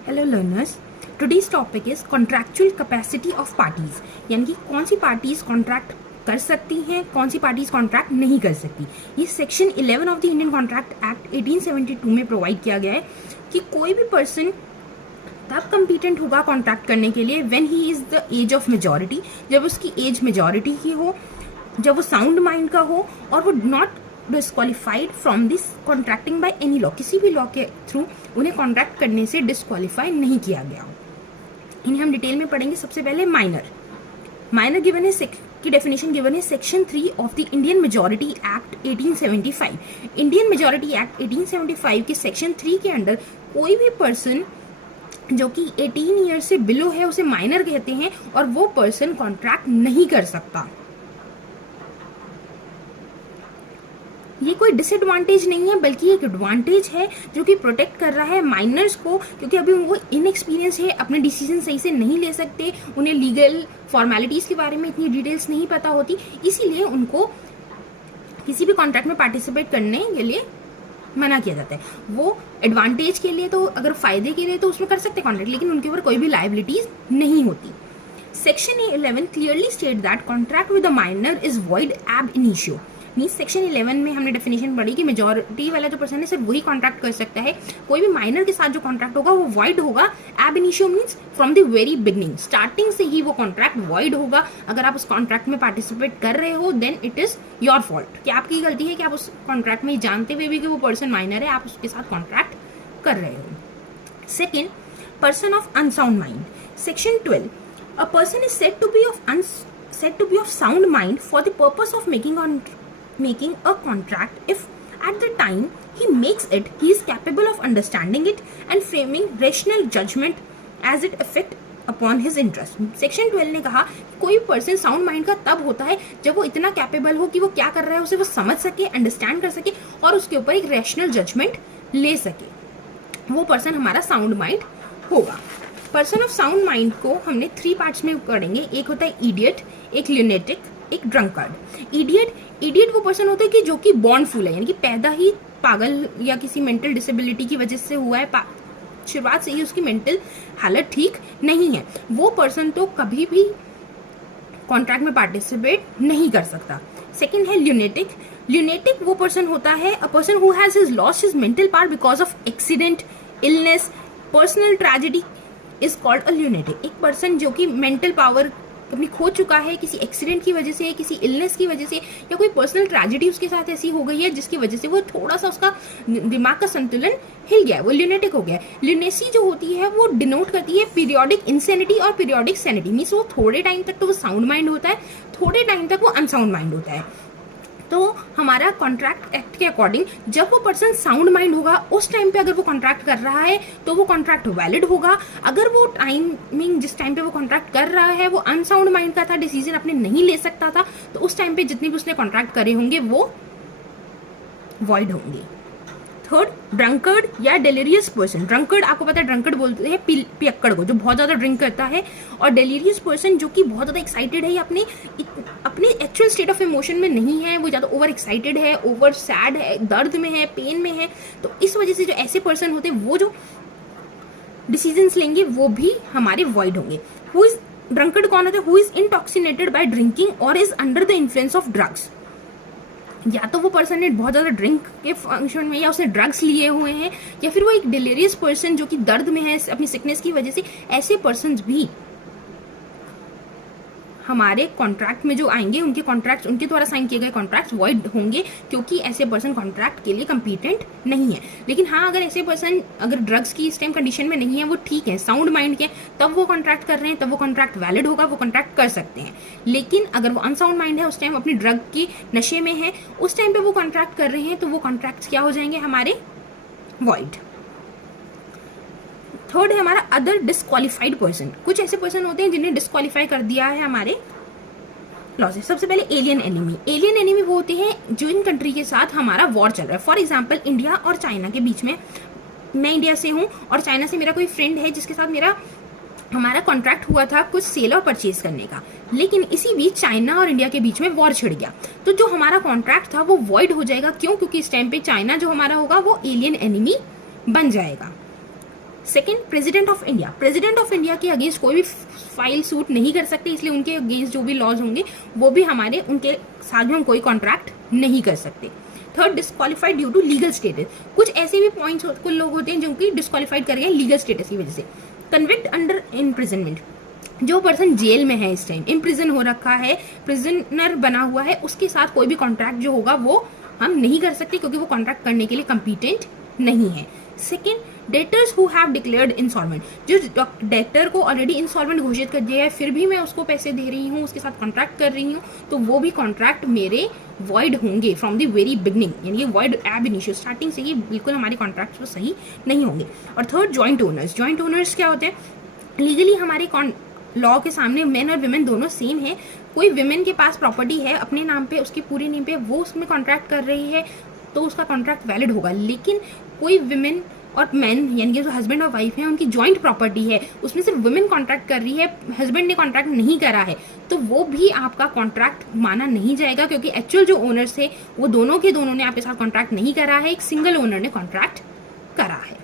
Hello learners, today's topic is contractual capacity of parties, यानी कि कौन सी पार्टीज कॉन्ट्रैक्ट कर सकती हैं, कौन सी पार्टीज कॉन्ट्रैक्ट नहीं कर सकती। ये section 11 of the Indian contract act 1872 में प्रोवाइड किया गया है कि कोई भी पर्सन तब कम्पिटेंट होगा कॉन्ट्रैक्ट करने के लिए when he is the age of majority, जब उसकी एज मेजॉरिटी की हो, जब वो साउंड माइंड का हो और वो not disqualified from this contracting by any law, किसी भी लॉ के थ्रू उन्हें कॉन्ट्रैक्ट करने से डिस्क्वालीफाई नहीं किया गया हो। इन्हें हम डिटेल में पढ़ेंगे। सबसे पहले माइनर गिवन है की डेफिनेशन गिवन है section 3 of the Indian majority act 1875। Indian majority act 1875 के सेक्शन 3 के अंडर कोई भी पर्सन जो कि 18 ईयर से बिलो है उसे माइनर कहते हैं और वो पर्सन कॉन्ट्रैक्ट नहीं कर सकता। ये कोई डिसएडवांटेज नहीं है बल्कि एक एडवांटेज है जो कि प्रोटेक्ट कर रहा है माइनर्स को, क्योंकि अभी वो इनएक्सपीरियंस है, अपने डिसीजन सही से नहीं ले सकते, उन्हें लीगल फॉर्मेलिटीज के बारे में इतनी डिटेल्स नहीं पता होती, इसीलिए उनको किसी भी कॉन्ट्रैक्ट में पार्टिसिपेट करने के लिए मना किया जाता है। वो एडवांटेज के लिए तो, अगर फायदे के लिए तो उसमें कर सकते कॉन्ट्रैक्ट, लेकिन उनके ऊपर कोई भी लायबिलिटीज नहीं होती। Section 11 clearly state that contract with a minor is void एब इनिशियो। मीन्स सेक्शन 11 में हमने डेफिनेशन पढ़ी कि मेजॉरिटी वाला जो पर्सन है सिर्फ वही कॉन्ट्रैक्ट कर सकता है, कोई भी माइनर के साथ जो कॉन्ट्रैक्ट होगा वो वॉइड होगा। एब initio means from the very beginning, starting से ही वो कॉन्ट्रैक्ट वॉइड होगा। अगर आप उस कॉन्ट्रैक्ट में पार्टिसिपेट कर रहे हो then it is your fault, कि आपकी गलती है कि आप उस कॉन्ट्रैक्ट में जानते हुए भी कि वो पर्सन माइनर है आप उसके साथ कॉन्ट्रैक्ट कर रहे हो। Second, person of unsound mind. Section 12, a person is said to be of sound mind for the purpose of making a contract if at the time he makes it he is capable of understanding it and framing rational judgment as it affect upon his interest। Section 12 ने कहा कोई person sound mind का तब होता है जब वो इतना कैपेबल हो कि वो क्या कर रहा है उसे वो समझ सके, अंडरस्टैंड कर सके और उसके ऊपर एक रैशनल जजमेंट ले सके, वो पर्सन हमारा साउंड माइंड होगा। पर्सन ऑफ साउंड माइंड को हमने 3 पार्ट्स में पढ़ेंगे। एक होता है इडियट, एक ल्यूनेटिक, एक ड्रंकार्ड। इडियट वो पर्सन होता है कि जो कि बॉर्न फूल है, यानी कि पैदा ही पागल या किसी मेंटल डिसेबिलिटी की वजह से हुआ है, शुरुआत से ही उसकी मेंटल हालत ठीक नहीं है, वो पर्सन तो कभी भी कॉन्ट्रैक्ट में पार्टिसिपेट नहीं कर सकता। सेकंड है ल्यूनेटिक वो पर्सन होता है a person who has lost his mental power because of accident, illness, personal tragedy is called a lunatic. एक पर्सन जो कि मेंटल पावर अपनी खो चुका है किसी एक्सीडेंट की वजह से, किसी इलनेस की वजह से, या कोई पर्सनल ट्रेजेडी उसके साथ ऐसी हो गई है जिसकी वजह से वो थोड़ा सा उसका दिमाग का संतुलन हिल गया है, वो ल्यूनेटिक हो गया है। ल्यूनेसी जो होती है वो डिनोट करती है पीरियोडिक इंसेनिटी और पीरियोडिक सैनिटी, मीन्स वो थोड़े टाइम तक तो वो साउंड माइंड होता है, थोड़े टाइम तक वो अनसाउंड माइंड होता है। तो हमारा कॉन्ट्रैक्ट एक्ट के अकॉर्डिंग जब वो पर्सन साउंड माइंड होगा उस टाइम पे अगर वो कॉन्ट्रैक्ट कर रहा है तो वो कॉन्ट्रैक्ट वैलिड होगा। अगर वो टाइमिंग जिस टाइम पे वो कॉन्ट्रैक्ट कर रहा है वो अनसाउंड माइंड का था, डिसीजन अपने नहीं ले सकता था, तो उस टाइम पे जितने भी उसने कॉन्ट्रैक्ट करे होंगे वो वॉइड होंगे। थर्ड, ड्रंकर्ड या डेलीरियस पर्सन। ड्रंकर्ड आपको पता है, ड्रंकर्ड बोलते हैं पियक्कड़ को जो बहुत ज्यादा ड्रिंक करता है, और डेलीरियस पर्सन जो कि बहुत ज्यादा एक्साइटेड है या अपने एक्चुअल स्टेट ऑफ इमोशन में नहीं है, वो ज्यादा ओवर एक्साइटेड है, ओवर सैड है, दर्द में है, पेन में है, तो इस वजह से जो ऐसे पर्सन होते हैं वो जो डिसीजंस लेंगे वो भी हमारे वॉइड होंगे। हु इज ड्रंकर्ड कौन होता है? हु इज इंटॉक्सिनेटेड बाय ड्रिंकिंग और is under the influence of drugs. या तो वो पर्सन ने बहुत ज्यादा ड्रिंक के फंक्शन में या उसने ड्रग्स लिए हुए हैं, या फिर वो एक डिलीरियस पर्सन जो कि दर्द में है अपनी सिकनेस की वजह से, ऐसे पर्सन भी हमारे कॉन्ट्रैक्ट में जो आएंगे उनके कॉन्ट्रैक्ट, उनके द्वारा साइन किए गए कॉन्ट्रैक्ट वॉइड होंगे, क्योंकि ऐसे पर्सन कॉन्ट्रैक्ट के लिए कंपीटेंट नहीं है। लेकिन हाँ, अगर ऐसे पर्सन अगर ड्रग्स की इस टाइम कंडीशन में नहीं है, वो ठीक है, साउंड माइंड के, तब वो कॉन्ट्रैक्ट कर रहे हैं, तब वो कॉन्ट्रैक्ट वैलिड होगा, वो कॉन्ट्रैक्ट कर सकते हैं। लेकिन अगर वो अनसाउंड माइंड है, उस टाइम अपनी ड्रग की नशे में है, उस टाइम पे वो कॉन्ट्रैक्ट कर रहे हैं, तो वो कॉन्ट्रैक्ट क्या हो जाएंगे हमारे? वॉइड। थर्ड है हमारा अदर डिस्क्वालीफाइड पर्सन। कुछ ऐसे पर्सन होते हैं जिन्हें डिस्क्वालीफाई कर दिया है हमारे लॉ से। सबसे पहले एलियन एनिमी। एलियन एनिमी वो होते हैं जो इन कंट्री के साथ हमारा वॉर चल रहा है। फॉर एग्जाम्पल इंडिया और चाइना के बीच में, मैं इंडिया से हूँ और चाइना से मेरा कोई फ्रेंड है जिसके साथ हमारा कॉन्ट्रैक्ट हुआ था कुछ सेल और परचेज करने का, लेकिन इसी बीच चाइना और इंडिया के बीच में वॉर छिड़ गया, तो जो हमारा कॉन्ट्रैक्ट था वो वॉइड हो जाएगा। क्यों? क्योंकि इस टाइम पे चाइना जो हमारा होगा वो एलियन एनिमी बन जाएगा। Second, president of India. President of India के अगेंस्ट कोई भी फाइल सूट नहीं कर सकते, इसलिए उनके अगेंस्ट जो भी लॉज होंगे वो भी हमारे उनके साथ में हम कोई कॉन्ट्रैक्ट नहीं कर सकते। Third, disqualified due to legal status. कुछ ऐसे भी पॉइंट्स कुछ लोग होते हैं जो कि डिस्क्वालीफाइड कर गए लीगल स्टेटस की वजह से। कन्विक्ट अंडर इम्प्रिजनमेंट, जो पर्सन जेल में है इस टाइम, इम्प्रिजन हो रखा है, प्रिजनर बना हुआ है, उसके साथ कोई भी कॉन्ट्रैक्ट जो होगा वो हम नहीं कर सकते क्योंकि वो कॉन्ट्रैक्ट करने के लिए कंपीटेंट नहीं है। Second, debtors who have declared insolvent, जो डेटर को ऑलरेडी इंसॉल्वेंट घोषित कर दिया है फिर भी मैं उसको पैसे दे रही हूँ, उसके साथ कॉन्ट्रैक्ट कर रही हूँ, तो वो भी कॉन्ट्रैक्ट मेरे वॉइड होंगे फ्रॉम द वेरी बिगनिंग, यानी ये वॉइड एब इनिशियो, स्टार्टिंग से ही बिल्कुल हमारे कॉन्ट्रैक्ट सही नहीं होंगे। और third, joint owners. Joint owners क्या होते हैं? लीगली हमारे लॉ के सामने मेन और विमेन दोनों सेम है। कोई विमेन के पास प्रॉपर्टी है अपने नाम पे, उसके पूरे नेम पे, वो उसमें कॉन्ट्रैक्ट कर रही है तो उसका कॉन्ट्रैक्ट वैलिड होगा। लेकिन कोई विमेन और मैन यानी कि जो हस्बैंड और वाइफ है उनकी जॉइंट प्रॉपर्टी है, उसमें सिर्फ वुमेन कॉन्ट्रैक्ट कर रही है, हस्बैंड ने कॉन्ट्रैक्ट नहीं करा है, तो वो भी आपका कॉन्ट्रैक्ट माना नहीं जाएगा क्योंकि एक्चुअल जो ओनर्स थे वो दोनों के दोनों ने आपके साथ कॉन्ट्रैक्ट नहीं करा है, एक सिंगल ओनर ने कॉन्ट्रैक्ट करा है।